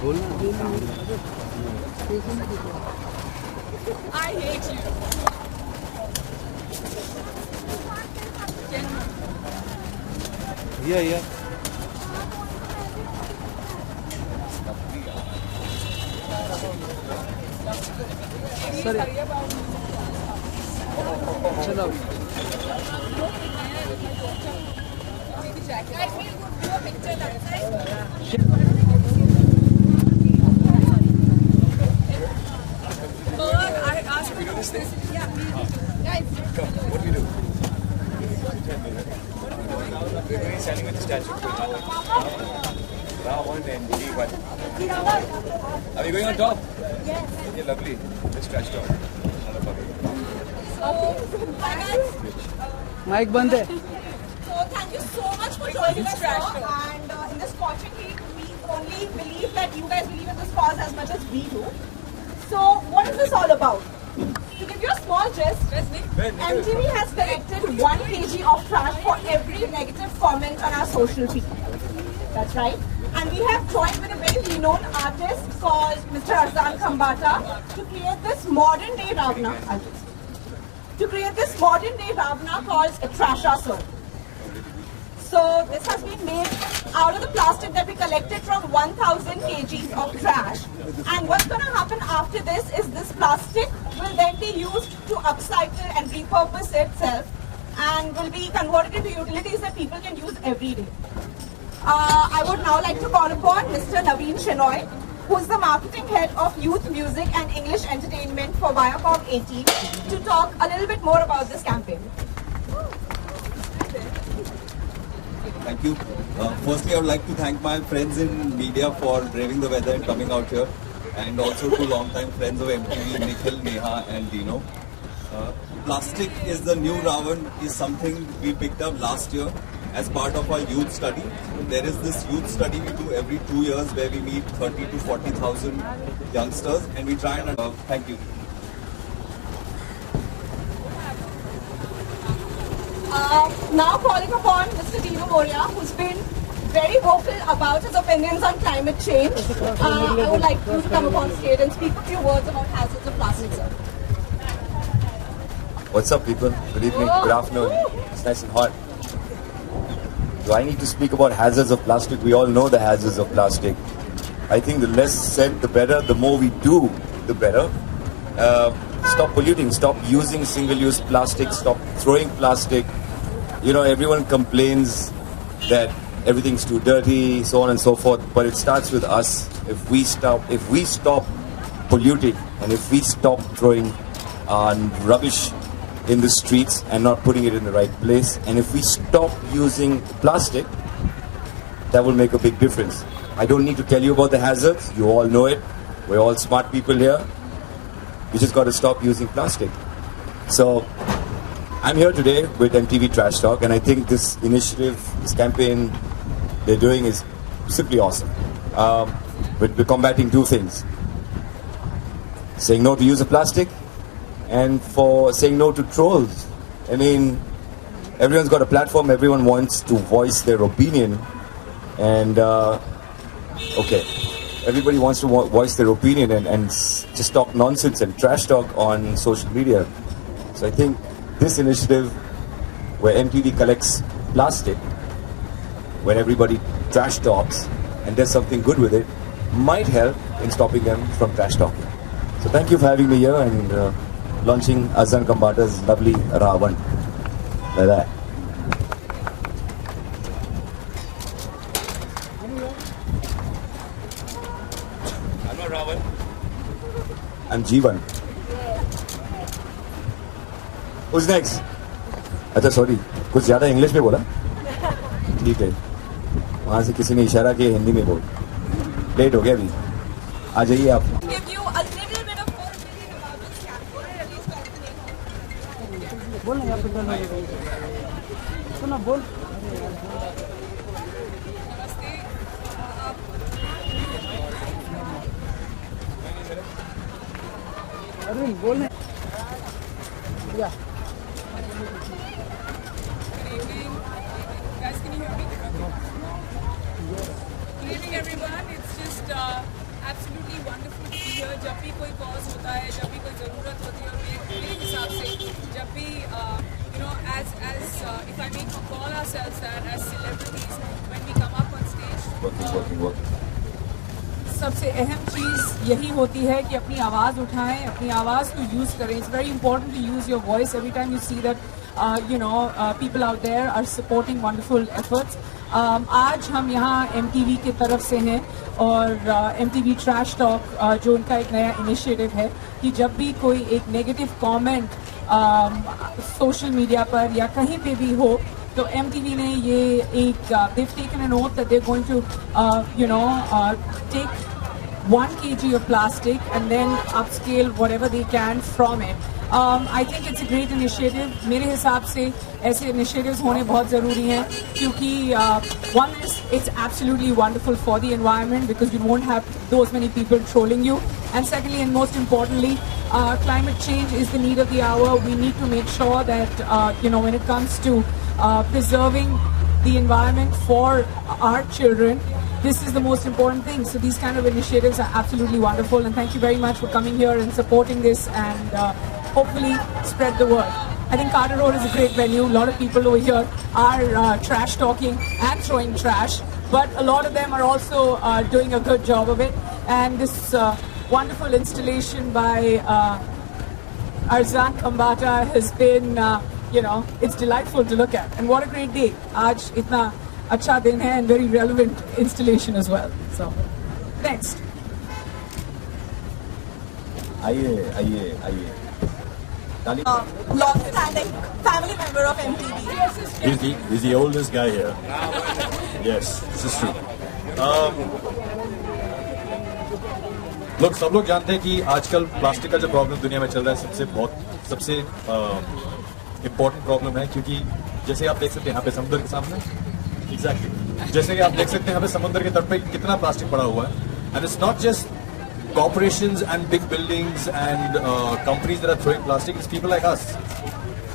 I hate you. Yeah. Sorry. चलो. Guys, we'll go do a picture that side. But I asked you to do this thing. Yeah, guys. Come, what do we do? We're going standing at the statue of Ravan and G1. Are we going on top? Yes. Yeah, lovely. Let's crash top. Bye guys. Mic बंद है. So thank you so much for joining us here. And in this Fortune Week, we only believe that you guys believe in this cause as much as we do. So what is this all about? To give you a small gist, MTV has collected 1 kg of trash for every negative comment on our social feed. That's right. And we have joined with a very renowned artist called Mr. Arzan Khambata to create this modern day Ravana. Called a Trashasaur. So this has been made out of the plastic that we collected from 1,000 kgs of trash. And what's going to happen after this is this plastic will then be used to upcycle and repurpose itself and will be converted into utilities that people can use every day. I would now like to call upon Mr. Naveen Shenoy, who is the marketing head of youth music and English entertainment for Viacom 18, to talk a little bit more about this campaign. Thank you. Firstly, I would like to thank my friends in media for braving the weather and coming out here, and also to long-time friends of MTV, Nikhil, Neha, and Dino. Plastic is the new Ravan is something we picked up last year as part of our youth study. There is this youth study we do every 2 years where we meet 30 to 40,000 youngsters, and we try and thank you. Now calling upon Mr. Dino Moria, who's been very vocal about his opinions on climate change. I would like you to come upon stage and speak a few words about hazards of plastic, sir. What's up, people? Good evening, good afternoon. It's nice and hot. Do I need to speak about hazards of plastic? We all know the hazards of plastic. I think the less said, the better. The more we do, the better. Stop polluting. Stop using single-use plastic. Stop throwing plastic. You know, everyone complains that everything's too dirty, so on and so forth. But it starts with us. If we stop polluting, and if we stop throwing rubbish in the streets and not putting it in the right place, and if we stop using plastic, that will make a big difference. I don't need to tell you about the hazards. You all know it. We're all smart people here. We just got to stop using plastic. So I'm here today with MTV Trash Talk, and I think this initiative, this campaign they're doing is simply awesome. We're combating two things: saying no to use of plastic, and for saying no to trolls. I mean, everyone's got a platform, everyone wants to voice their opinion, and okay, everybody wants to voice their opinion and just talk nonsense and trash talk on social media. So I think this initiative, where MTV collects plastic, where everybody trash talks and does something good with it, might help in stopping them from trash talking. So thank you for having me here and launching Arzan Khambata's lovely Ravan. Like that. I'm not Ravan. I'm G1. Who's next? अच्छा sorry, कुछ ज़्यादा English में बोला? ठीक है, वहाँ से किसी ने इशारा किया हिंदी में बोल. लेट हो गया अभी. आ जाइए आप. Give you a little bit of more opinion about this campaign, at least that's the name. बोल ना यार, सुना बोल. अरविंद बोल ना. Yeah. Good evening. Guys, can you hear me? Good evening, everyone. It's just absolutely wonderful to be here. जब भी कोई cause होता है, जब भी कोई ज़रूरत होती है, और मेरे हिसाब से जब भी you know, as if I may call ourselves that as celebrities, when we come up on stage, सबसे अहम चीज़ यही होती है कि अपनी आवाज़ उठाएं, अपनी आवाज़ को यूज़ करें. It's very important to use your voice every time you see that people out there are supporting wonderful efforts. आज हम यहाँ MTV की तरफ से हैं और MTV Trash Talk जो उनका एक नया इनिशिएटिव है कि जब भी कोई एक नेगेटिव कमेंट सोशल मीडिया पर या कहीं पे भी हो तो MTV ने ये एक they've taken an oath that they're going to take 1 kg of plastic and then upscale whatever they can from it. I think it's a great initiative. मेरे हिसाब से ऐसे initiatives होने बहुत ज़रूरी हैं क्योंकि one is it's absolutely wonderful for the environment because you won't have those many people trolling you, and secondly and most importantly, climate change is the need of the hour. We need to make sure that when it comes to preserving the environment for our children, this is the most important thing. So these kind of initiatives are absolutely wonderful, and thank you very much for coming here and supporting this and hopefully spread the word. I think Carter Road is a great venue. A lot of people over here are trash talking and throwing trash, but a lot of them are also doing a good job of it. And this wonderful installation by Arzan Kambata has been, it's delightful to look at. And what a great day. Aaj itna acha din hai and very relevant installation as well. So, next. आइए long-standing family member of MTV. He's the oldest guy here. Yes, this is true. लोग सब लोग जानते हैं कि आजकल plastic का जो प्रॉब्लम दुनिया में चल रहा है सबसे इम्पोर्टेंट प्रॉब्लम है क्योंकि जैसे आप देख सकते हैं यहाँ पे समुद्र के सामने एग्जैक्टली जैसे कि आप देख सकते हैं यहाँ पे समुद्र के तट पे कितना प्लास्टिक पड़ा हुआ है. And it's not just corporations and big buildings and companies that are throwing plastic, it's people like us.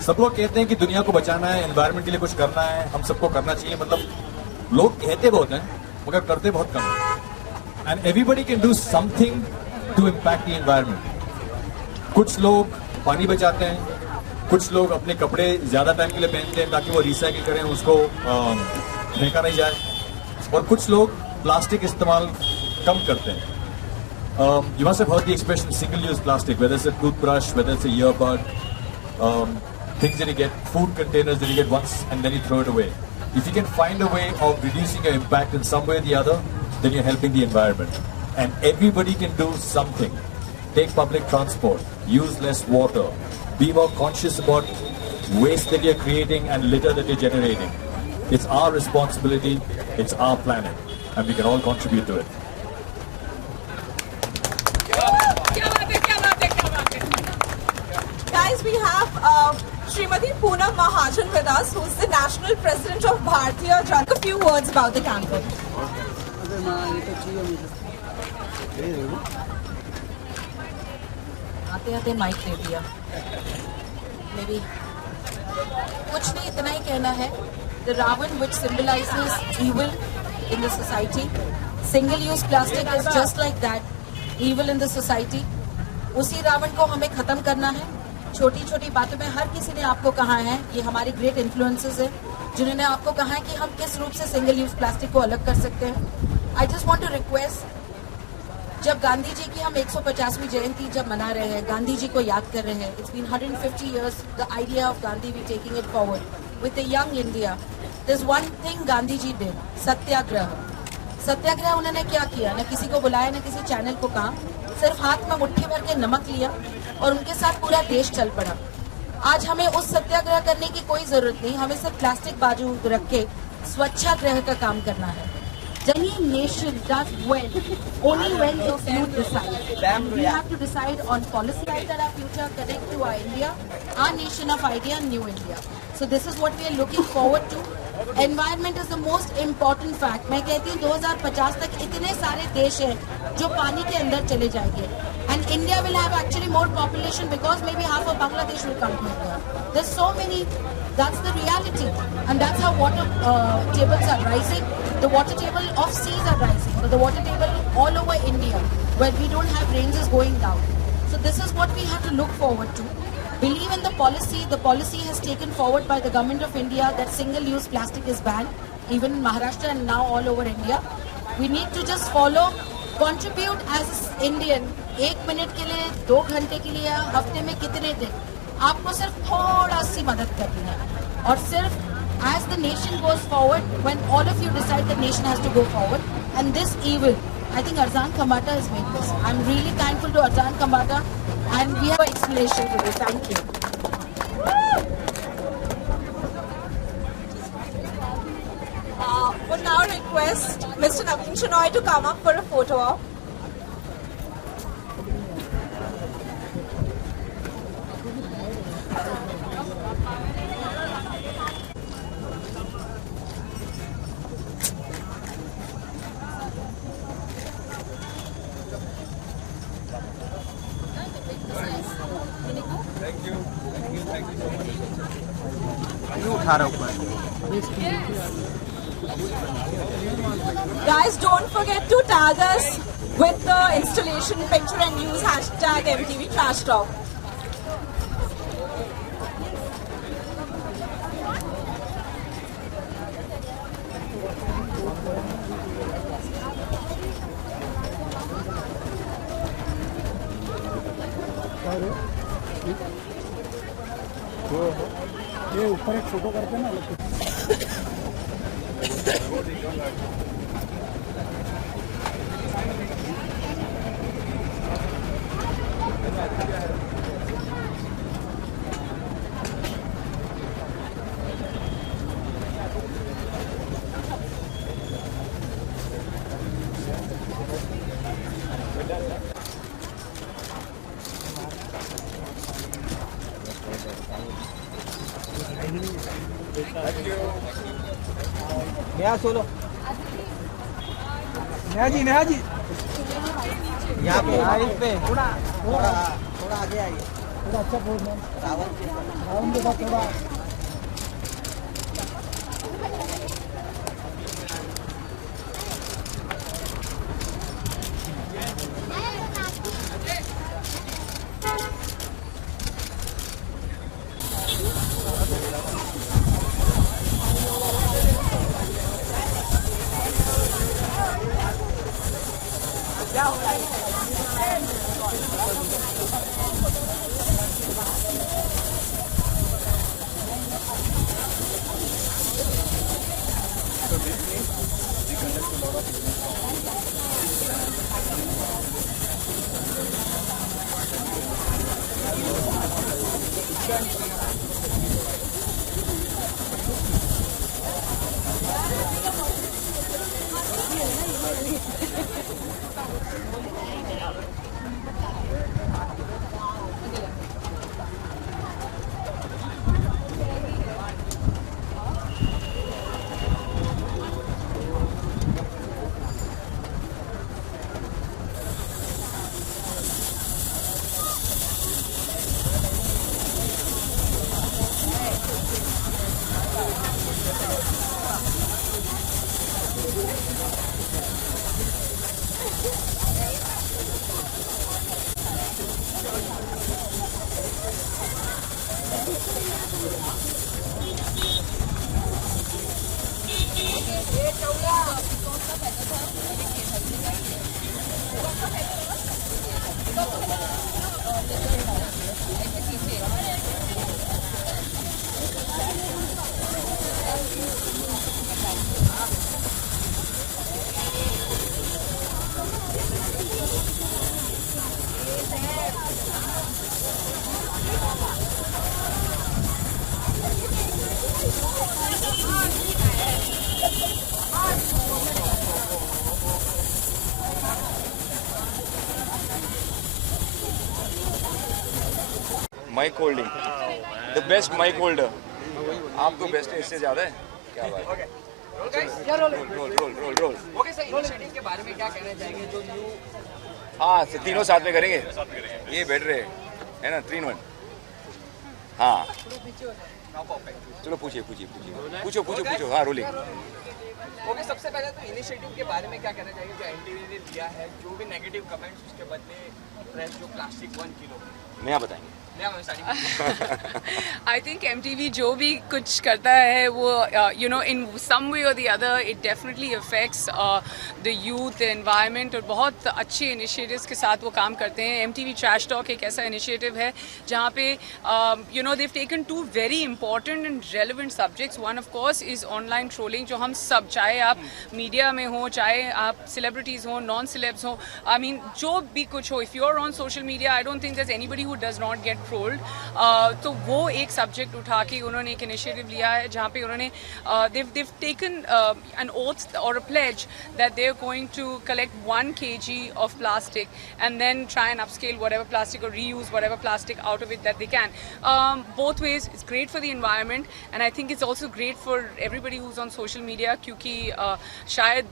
सब लोग कहते हैं कि दुनिया को बचाना है, एनवायरनमेंट के लिए कुछ करना है, हम सबको करना चाहिए. मतलब लोग कहते बहुत हैं मगर करते बहुत कम हैं. And everybody can do something to impact the environment. कुछ लोग पानी बचाते हैं, कुछ लोग अपने कपड़े ज्यादा टाइम के लिए पहनते हैं ताकि वो रिसाइकिल करें, उसको फेंका नहीं जाए, और कुछ लोग प्लास्टिक इस्तेमाल कम करते हैं. You must have heard the expression single-use plastic, whether it's a toothbrush, whether it's a earbud, things that you get, food containers that you get once and then you throw it away. If you can find a way of reducing your impact in some way or the other, then you're helping the environment. And everybody can do something. Take public transport, use less water, be more conscious about waste that you're creating and litter that you're generating. It's our responsibility, it's our planet, and we can all contribute to it. Guys, we have Srimati Poonam Mahajan with us, who's the National President of Bharatiya Janata. A few words about the campaign. आते mic दे दिया. May be कुछ नहीं, इतना ही कहना है. The Ravan, which symbolizes evil in the society, single-use plastic is just like that, evil in the society. उसी रावण को हमें खत्म करना है. छोटी छोटी बातों में हर किसी ने आपको कहा है, ये हमारे ग्रेट इन्फ्लुएंसेस हैं जिन्होंने आपको कहा है कि हम किस रूप से सिंगल यूज प्लास्टिक को अलग कर सकते हैं. I just want to request, जब गांधी जी की हम 150वीं जयंती जब मना रहे हैं, गांधी जी को याद कर रहे हैं, it's been 150 years the idea of Gandhi we taking it forward with the young India. This one thing Gandhi ji did, satyagraha. Satyagraha उन्होंने क्या किया, न किसी को बुलाया न किसी चैनल को कहा, सिर्फ हाथ में मुट्ठी भर के नमक लिया और उनके साथ पूरा देश चल पड़ा. आज हमें उस सत्याग्रह करने की कोई जरूरत नहीं, हमें सिर्फ प्लास्टिक बाजू रख के स्वच्छाग्रह का काम करना है. Any nation does well only when its youth decide. We have to decide on policy that our future connect to our India, our nation of idea, new India. So this is what we are looking forward to. Environment is the most important fact. मैं कहती हूँ 2050 तक इतने सारे देश हैं जो पानी के अंदर चले जाएंगे. And India will have actually more population because maybe half of Bangladesh will come to India. There's so many. That's the reality, and that's how water tables are rising. The water table of seas are rising. So the water table all over India where we don't have rains is going down. So this is what we have to look forward to. Believe in the policy. The policy has taken forward by the government of India that single-use plastic is banned, even in Maharashtra and now all over India. We need to just follow, contribute as Indian. 1 minute के लिए, 2 घंटे के लिए, हफ्ते में कितने दिन, आपको सिर्फ थोड़ा सी मदद करनी है. और सिर्फ as the nation goes forward, when all of you decide the nation has to go forward, and this evil, I think Arzan Kambata has made this. I'm really thankful to Arzan Kambata, and we have an explanation today. Thank you. Would now request Mr. Naveen Shenoy to come up for a photo op. Guys, don't forget to tag us with the installation picture and use hashtag MTV Trash Talk. ये ऊपर एक photo करते ना. Neha solo. Neha ji यहाँ पे थोड़ा आगे आइए. थोड़ा अच्छा बोल. रावण के साथ थोड़ा. Mic holding, the best mic holder. आप तो बेस्ट है, इससे ज्यादा है. क्या बात है. रोल. ओके सर, इनिशिएटिव के बारे में क्या कहना चाहेंगे जो न्यू? हाँ, तीनों साथ में करेंगे. ये बेटर है ना, 3 1. हाँ चलो पूछिए. हाँ रोलिंग. ओके, सबसे पहले तो इनिशिएटिव के बारे में क्या कहना चाहिए जो एमटीवी ने लिया है, जो भी नेगेटिव कमेंट्स उसके बदले प्रेस जो प्लास्टिक 1 किलो नया बताएंगे। I think MTV जो भी कुछ करता है वो you know in some way or the other it definitely affects the youth, the environment और बहुत अच्छे initiatives के साथ वो काम करते हैं। MTV Trash Talk एक ऐसा initiative है जहाँ पे you know they've taken two very important and relevant subjects. One of course is online trolling जो हम सब, चाहे आप मीडिया में हो, चाहे आप celebrities हो, non-celebs हो, I mean जो भी कुछ हो, if you're on social media I don't think there's anybody who does not get trolled. तो वो एक सब्जेक्ट उठा के उन्होंने एक इनिशिएटिव लिया है जहाँ पे उन्होंने they've taken an oath or a pledge that they're going to collect 1 kg of plastic and then try and upscale whatever plastic or reuse whatever plastic out of it that they can. Both ways, it's great for the environment and I think it's also great for everybody who's on social media क्योंकि शायद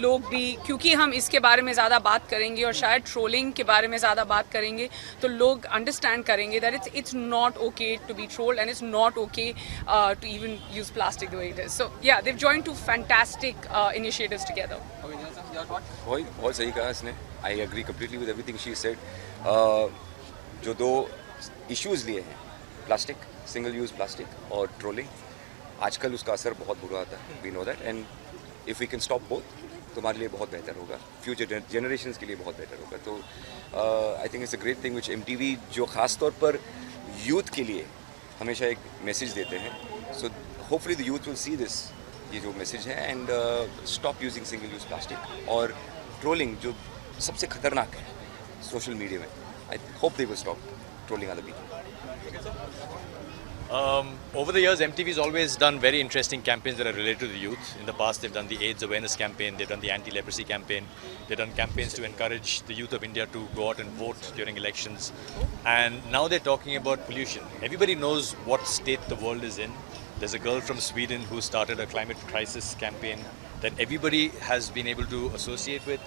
लोग भी, क्योंकि हम इसके बारे में ज़्यादा बात करेंगे और शायद ट्रोलिंग के बारे में ज़्यादा बात करेंगे तो लोग अंडरस्टैंड करेंगे that it's not okay to be trolled and it's not okay to even use plastic the way it is. So yeah, they've joined two fantastic initiatives together. बहुत सही कहा इसने। I agree completely with everything she said. जो दो issues लिए हैं, plastic, single use plastic और trolling, आजकल उसका असर बहुत बुरा आता है। We know that and if we can stop both तो हमारे लिए बहुत बेहतर होगा, फ्यूचर जनरेशन्स के लिए बहुत बेहतर होगा। तो I think it's a great thing which MTV जो ख़ास तौर पर यूथ के लिए हमेशा एक मैसेज देते हैं। So hopefully the youth will see this, ये जो मैसेज है, and stop using single use plastic और ट्रोलिंग जो सबसे खतरनाक है सोशल मीडिया में। I hope they will stop trolling other people. Over the years, MTV has always done very interesting campaigns that are related to the youth. In the past, they've done the AIDS awareness campaign, they've done the anti-leprosy campaign, they've done campaigns to encourage the youth of India to go out and vote during elections. And now they're talking about pollution. Everybody knows what state the world is in. There's a girl from Sweden who started a climate crisis campaign that everybody has been able to associate with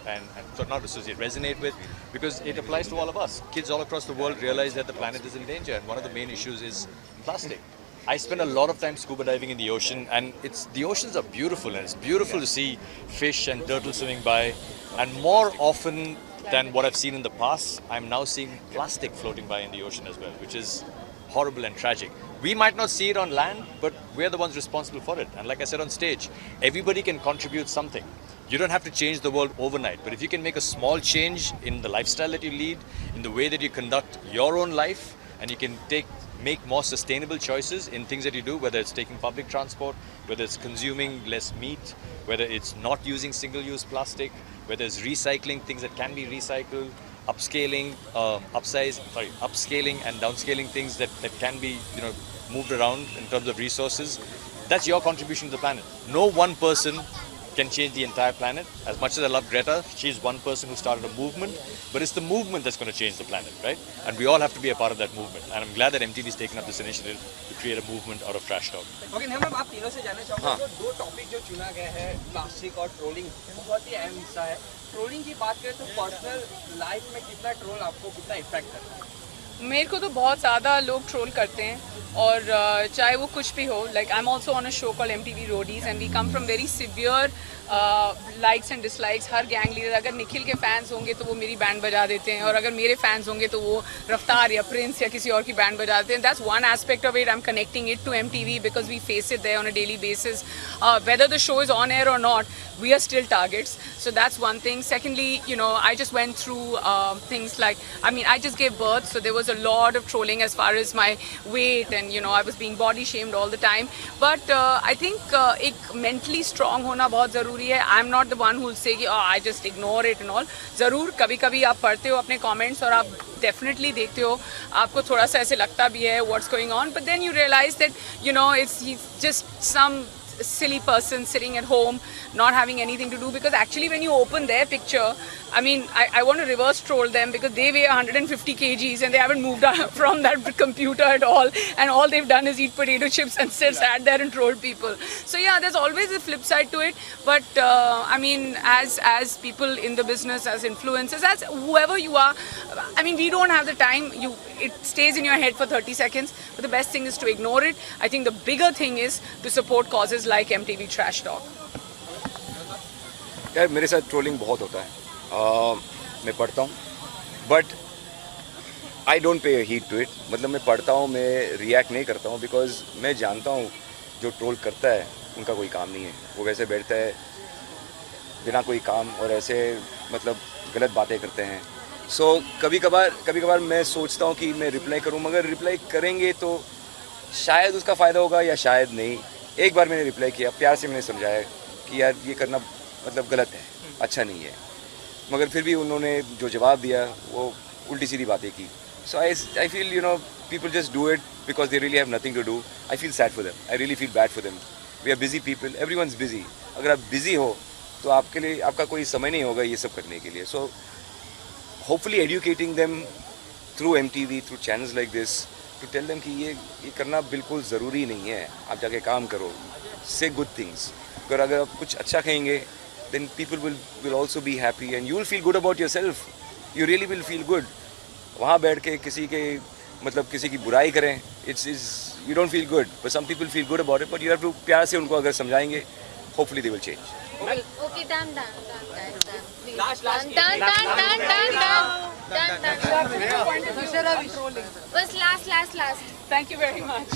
resonate with, because it applies to all of us. Kids all across the world realize that the planet is in danger, and one of the main issues is plastic. I spend a lot of time scuba diving in the ocean, and the oceans are beautiful, and it's beautiful to see fish and turtles swimming by. And more often than what I've seen in the past, I'm now seeing plastic floating by in the ocean as well, which is horrible and tragic. We might not see it on land, but we're the ones responsible for it. And like I said on stage, everybody can contribute something. You don't have to change the world overnight, but if you can make a small change in the lifestyle that you lead, in the way that you conduct your own life, and you can make more sustainable choices in things that you do, whether it's taking public transport, whether it's consuming less meat, whether it's not using single-use plastic, whether it's recycling things that can be recycled, upscaling and downscaling things that can be moved around in terms of resources. That's your contribution to the planet. No one person can change the entire planet. As much as I love Greta, she's one person who started a movement, but it's the movement that's going to change the planet, right? And we all have to be a part of that movement. And I'm glad that MTV has taken up this initiative to create a movement out of trash talk. Okay Neha ma'am, आप तीनों से जानना चाहूँगा जो दो topic जो चुना गया है, प्लास्टिक और ट्रोलिंग, बहुत ही अहम हिस्सा है। ट्रोलिंग की बात करें तो पर्सनल लाइफ में कितना ट्रोल आपको कितना इफेक्ट करता है? मेरे को तो बहुत ज़्यादा लोग ट्रोल करते हैं और चाहे वो कुछ भी हो, like I am also on a show called MTV Roadies and we come from very severe likes and dislikes. हर गैंग लीडर, अगर निखिल के फैंस होंगे तो वो मेरी बैंड बजा देते हैं, और अगर मेरे फैंस होंगे तो वो रफ्तार या प्रिंस या किसी और की बैंड बजा देते हैं. That's one aspect of it. I am connecting it to MTV because we face it there on a daily basis. Whether the show is on air or not, we are still targets. So that's one thing. Secondly, I just went through things like, I just gave birth, so there was a lot of trolling as far as my weight, and I was being body shamed all the time. But I think एक mentally strong होना बहुत ज़रूरी है. I'm not the one who will say कि I just ignore it and all. ज़रूर कभी-कभी आप पढ़ते हो अपने comments और आप definitely देखते हो, आपको थोड़ा सा ऐसे लगता भी है what's going on, but then you realize that he's just some silly person sitting at home not having anything to do, because actually when you open their picture, I want to reverse troll them because they weigh 150 kgs and they haven't moved from that computer at all, and all they've done is eat potato chips and still sat there and troll people. So yeah, there's always a flip side to it, but as people in the business, as influencers, as whoever you are, we don't have the time. It stays in your head for 30 seconds, but the best thing is to ignore it. I think the bigger thing is to support causes like MTV Trash Talk. यार मेरे साथ trolling बहुत होता है, मैं पढ़ता हूँ but I don't pay heed to it. मतलब मैं पढ़ता हूँ, मैं रिएक्ट नहीं करता हूँ, बिकॉज मैं जानता हूँ जो ट्रोल करता है उनका कोई काम नहीं है। वो वैसे बैठता है बिना कोई काम और ऐसे मतलब गलत बातें करते हैं। सो कभी कभार मैं सोचता हूँ कि मैं रिप्लाई करूँ, मगर रिप्लाई करेंगे तो शायद उसका फ़ायदा होगा या शायद नहीं। एक बार मैंने रिप्लाई किया, प्यार से मैंने समझाया कि यार ये करना मतलब गलत है, अच्छा नहीं है, मगर फिर भी उन्होंने जो जवाब दिया वो उल्टी सीधी बातें की। So I feel you know people just do it because they really have nothing to do. I feel sad for them. I really feel bad for them. We are busy people. Everyone's busy. अगर आप busy हो तो आपके लिए आपका कोई समय नहीं होगा ये सब करने के लिए. So hopefully educating them through MTV, through channels like this, to tell them कि ये करना बिल्कुल ज़रूरी नहीं है. आप जाके काम करो. Say good things. अगर आप कुछ अच्छा कहेंगे, then people will also be happy and you will feel good about yourself. You really will feel good. वहाँ बैठ के किसी के मतलब किसी की बुराई करें, it's you don't feel good, but some people feel good about it, but you have to प्यार से उनको अगर समझाएंगे, hopefully they will change. Okay, done. बस last. Thank you very much.